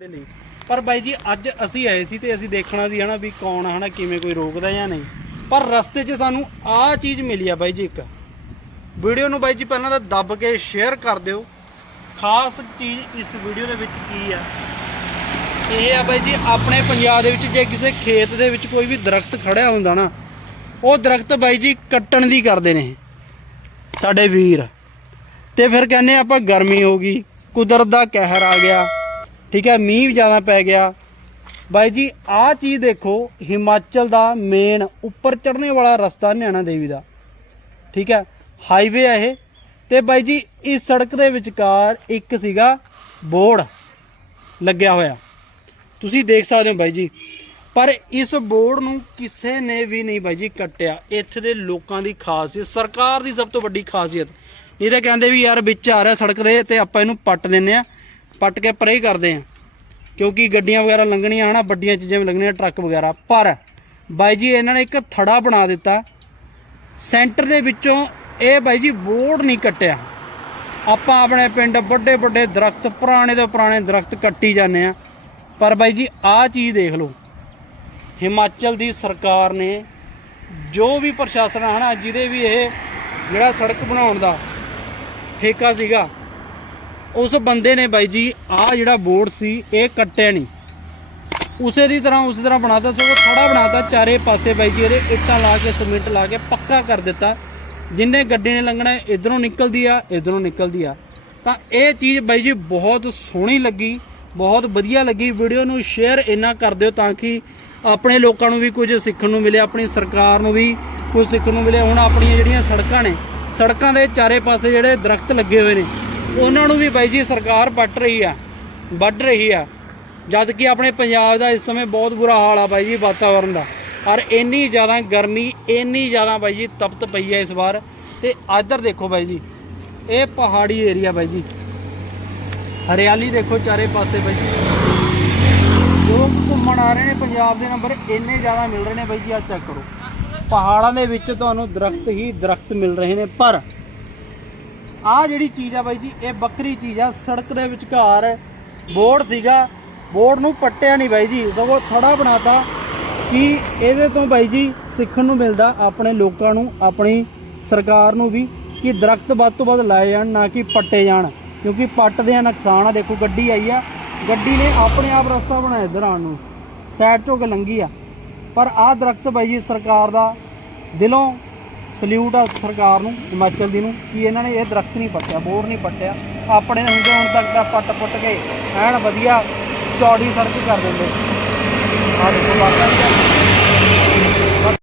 ਦੇ ਲਈ। ਪਰ ਬਾਈ ਜੀ, ਅੱਜ ਅਸੀਂ ਆਏ ਸੀ ਤੇ ਅਸੀਂ ਦੇਖਣਾ ਸੀ ਹਨਾ ਵੀ ਕੌਣ ਹਨਾ, ਕਿਵੇਂ ਕੋਈ ਰੋਕਦਾ ਜਾਂ ਨਹੀਂ। ਪਰ ਰਸਤੇ 'ਚ ਸਾਨੂੰ ਆਹ ਚੀਜ਼ ਮਿਲੀ ਆ ਬਾਈ ਜੀ ਇੱਕ। ਵੀਡੀਓ ਨੂੰ ਬਾਈ ਜੀ ਪਹਿਲਾਂ ਤਾਂ ਦੱਬ ਕੇ ਸ਼ੇਅਰ ਕਰ ਦਿਓ। ਖਾਸ ਚੀਜ਼ ਇਸ ਵੀਡੀਓ ਦੇ ਵਿੱਚ ਕੀ ਆ? ਇਹ ਆ ਬਾਈ ਜੀ, ਆਪਣੇ ਪੰਜਾਬ ਦੇ ਵਿੱਚ ਜੇ ਕਿਸੇ ਖੇਤ ਦੇ ਵਿੱਚ ਕੋਈ ਵੀ ਦਰਖਤ ਖੜਿਆ ਹੁੰਦਾ ਨਾ, ਉਹ ਦਰਖਤ ਬਾਈ ਜੀ ਕੱਟਣ ਦੀ ਕਰਦੇ ਨੇ। ਸਾਡੇ ਵੀਰ। ਤੇ ਫਿਰ ਕਹਿੰਦੇ ਆਪਾਂ ਗਰਮੀ ਹੋ ਗਈ, ਕੁਦਰਤ ਦਾ ਕਹਿਰ ਆ ਗਿਆ। ਠੀਕ ਹੈ, ਮੀਂਹ ਵੀ ਜ਼ਿਆਦਾ ਪੈ ਗਿਆ। ਬਾਈ ਜੀ, ਆਹ ਚੀਜ਼ ਦੇਖੋ, ਹਿਮਾਚਲ ਦਾ ਮੇਨ ਉੱਪਰ ਚੜ੍ਹਨੇ ਵਾਲਾ ਰਸਤਾ ਨੈਣਾ ਦੇਵੀ ਦਾ। ਠੀਕ ਹੈ ਹਾਈਵੇ ਆ ਇਹ। ਤੇ ਬਾਈ ਜੀ, ਇਸ ਸੜਕ ਦੇ ਵਿਚਕਾਰ ਇੱਕ ਸੀਗਾ ਬੋਰਡ ਲੱਗਿਆ ਹੋਇਆ। ਤੁਸੀਂ ਦੇਖ ਸਕਦੇ ਹੋ ਬਾਈ ਜੀ। ਪਰ ਇਸ ਬੋਰਡ ਨੂੰ ਕਿਸੇ ਨੇ ਵੀ ਨਹੀਂ ਬਾਈ ਜੀ ਕੱਟਿਆ। ਇੱਥੇ ਦੇ ਲੋਕਾਂ ਦੀ ਖਾਸੀਅਤ, ਸਰਕਾਰ ਦੀ ਸਭ ਤੋਂ ਵੱਡੀ ਖਾਸੀਅਤ। ਇਹ ਤਾਂ ਕਹਿੰਦੇ ਵੀ ਯਾਰ ਵਿੱਚ ਆ ਰਿਹਾ ਸੜਕ ਦੇ ਤੇ ਆਪਾਂ ਇਹਨੂੰ ਪੱਟ ਦਿੰਨੇ ਆ ਪੱਟ ਕੇ ਪਰੇ ਕਰਦੇ ਆ। ਕਿਉਂਕਿ ਗੱਡੀਆਂ ਵਗੈਰਾ ਲੰਘਣੀਆਂ ਹਨਾ, ਵੱਡੀਆਂ ਚੀਜ਼ਾਂ ਵੀ ਲੰਘਣੀਆਂ, ਟਰੱਕ ਵਗੈਰਾ। ਪਰ ਬਾਈ ਜੀ, ਇਹਨਾਂ ਨੇ ਇੱਕ ਥੜਾ ਬਣਾ ਦਿੱਤਾ। ਸੈਂਟਰ ਦੇ ਵਿੱਚੋਂ ਇਹ ਬਾਈ ਜੀ ਬੋਰਡ ਨਹੀਂ ਕੱਟਿਆ। ਆਪਾਂ ਆਪਣੇ ਪਿੰਡ ਵੱਡੇ ਵੱਡੇ ਦਰਖਤ, ਪੁਰਾਣੇ ਤੋਂ ਪੁਰਾਣੇ ਦਰਖਤ ਕੱਟੀ ਜਾਂਦੇ ਆ। ਪਰ ਬਾਈ ਜੀ, ਆਹ ਚੀਜ਼ ਦੇਖ ਲਓ। ਹਿਮਾਚਲ ਦੀ ਸਰਕਾਰ ਨੇ ਜੋ ਵੀ ਪ੍ਰਸ਼ਾਸਨ ਹੈ ਨਾ ਜਿਹਦੇ ਵੀ ਇਹ ਜਿਹੜਾ ਸੜਕ ਬਣਾਉਣ ਦਾ ਠੇਕਾ ਸੀਗਾ ਉਸ ਬੰਦੇ ਨੇ ਬਾਈ ਜੀ, ਆਹ ਜਿਹੜਾ ਬੋਰਡ ਸੀ, ਇਹ ਕੱਟਿਆ ਨਹੀਂ। ਉਸੇ ਦੀ ਤਰ੍ਹਾਂ, ਉਸੇ ਤਰ੍ਹਾਂ ਬਣਾਤਾ ਸਗੋਂ ਥੋੜਾ ਬਣਾਤਾ ਚਾਰੇ ਪਾਸੇ ਬਾਈ ਜੀ, ਇਹਦੇ ਇੱਟਾਂ ਲਾ ਕੇ, ਸੀਮਿੰਟ ਲਾ ਕੇ ਪੱਕਾ ਕਰ ਦਿੱਤਾ। ਜਿੰਨੇ ਗੱਡੀ ਨੇ ਲੰਘਣਾ, ਇਧਰੋਂ ਨਿਕਲਦੀ ਆ, ਇਧਰੋਂ ਨਿਕਲਦੀ ਆ। ਤਾਂ ਇਹ ਚੀਜ਼ ਬਾਈ ਜੀ ਬਹੁਤ ਸੋਹਣੀ ਲੱਗੀ, ਬਹੁਤ ਵਧੀਆ ਲੱਗੀ। ਵੀਡੀਓ ਨੂੰ ਸ਼ੇਅਰ ਇੰਨਾ ਕਰ ਦਿਓ ਤਾਂ ਕਿ ਆਪਣੇ ਲੋਕਾਂ ਨੂੰ ਵੀ ਕੁਝ ਸਿੱਖਣ ਨੂੰ ਮਿਲੇ, ਆਪਣੀ ਸਰਕਾਰ ਨੂੰ ਵੀ ਕੁਝ ਸਿੱਖਣ ਨੂੰ ਮਿਲੇ। ਹੁਣ ਆਪਣੀਆਂ ਜਿਹੜੀਆਂ ਸੜਕਾਂ ਨੇ, ਸੜਕਾਂ ਦੇ ਚਾਰੇ ਪਾਸੇ ਜਿਹੜੇ ਦਰਖਤ ਲੱਗੇ ਹੋਏ ਨੇ ਉਹਨਾਂ ਨੂੰ ਵੀ ਬਾਈ ਜੀ ਸਰਕਾਰ ਵੱਟ ਰਹੀ ਆ, ਵੱਢ ਰਹੀ ਆ। ਜਦ ਕਿ ਆਪਣੇ ਪੰਜਾਬ ਦਾ ਇਸ ਸਮੇਂ ਬਹੁਤ ਬੁਰਾ ਹਾਲ ਆ ਬਾਈ ਜੀ ਵਾਤਾਵਰਨ ਦਾ। ਔਰ ਇੰਨੀ ਜ਼ਿਆਦਾ ਗਰਮੀ, ਇੰਨੀ ਜ਼ਿਆਦਾ ਬਾਈ ਜੀ ਤਪਤ ਪਈ ਹੈ ਇਸ ਵਾਰ। ਤੇ ਇੱਧਰ ਦੇਖੋ ਬਾਈ ਜੀ, ਇਹ ਪਹਾੜੀ ਏਰੀਆ ਬਾਈ ਜੀ। ਹਰਿਆਲੀ ਦੇਖੋ ਚਾਰੇ ਪਾਸੇ ਬਾਈ ਜੀ। ਲੋਕ ਘੁੰਮਣ ਆ ਰਹੇ ਨੇ, ਪੰਜਾਬ ਦੇ ਨੰਬਰ ਇੰਨੇ ਜ਼ਿਆਦਾ ਮਿਲ ਰਹੇ ਨੇ ਬਾਈ ਜੀ ਆ ਚੈੱਕ ਕਰੋ। ਪਹਾੜਾਂ ਦੇ ਵਿੱਚ ਤੁਹਾਨੂੰ ਦਰਖਤ ਹੀ ਦਰਖਤ ਮਿਲ ਰਹੇ ਨੇ, ਪਰ ਆਹ ਜਿਹੜੀ ਚੀਜ਼ ਆ ਬਾਈ ਜੀ, ਇਹ ਬੱਕਰੀ ਚੀਜ਼ ਆ, ਸੜਕ ਦੇ ਵਿਚਕਾਰ ਬੋਰਡ ਸੀਗਾ। ਬੋਰਡ ਨੂੰ ਪੱਟਿਆ ਨਹੀਂ ਬਾਈ ਜੀ, ਸਗੋਂ ਥੜਾ ਬਣਾਤਾ ਕਿ ਇਹਦੇ ਤੋਂ ਬਾਈ ਜੀ ਸਿੱਖਣ ਨੂੰ ਮਿਲਦਾ ਆਪਣੇ ਲੋਕਾਂ ਨੂੰ, ਆਪਣੀ ਸਰਕਾਰ ਨੂੰ ਵੀ, ਕਿ ਦਰਖਤ ਵੱਧ ਤੋਂ ਵੱਧ ਲਾਏ ਜਾਣ, ਨਾ ਕਿ ਪੱਟੇ ਜਾਣ। ਕਿਉਂਕਿ ਪੱਟਦੇ ਆ ਨੁਕਸਾਨ ਆ, ਦੇਖੋ ਗੱਡੀ ਆਈ ਆ, ਗੱਡੀ ਨੇ ਆਪਣੇ ਆਪ ਰਸਤਾ ਬਣਾਇਆ ਇੱਧਰ ਆਉਣ ਨੂੰ, ਸਾਈਡ ਤੋਂ ਕਿ ਲੰਗੀ ਆ। ਪਰ ਆਹ ਦਰਖਤ ਬਾਈ ਜੀ ਸਰਕਾਰ ਦਾ ਦਿਲੋਂ ਸਲੂਟ ਆ ਸਰਕਾਰ ਨੂੰ, ਹਿਮਾਚਲ ਦੀ ਨੂੰ, ਕਿ ਇਹਨਾਂ ਨੇ ਇਹ ਦਰਖਤ ਨਹੀਂ ਪੱਟਿਆ, ਬੋਰ ਨਹੀਂ ਪੱਟਿਆ। ਆਪਣੇ ਹੁੰਦੇ ਹੁਣ ਤੱਕ ਦਾ ਪੱਟ ਪੁੱਟ ਕੇ ਐਨ ਵਧੀਆ ਚੌੜੀ ਸੜਕ ਕਰ ਦਿੰਦੇ। ਆ ਦੇਖੋ ਬਾਕੀ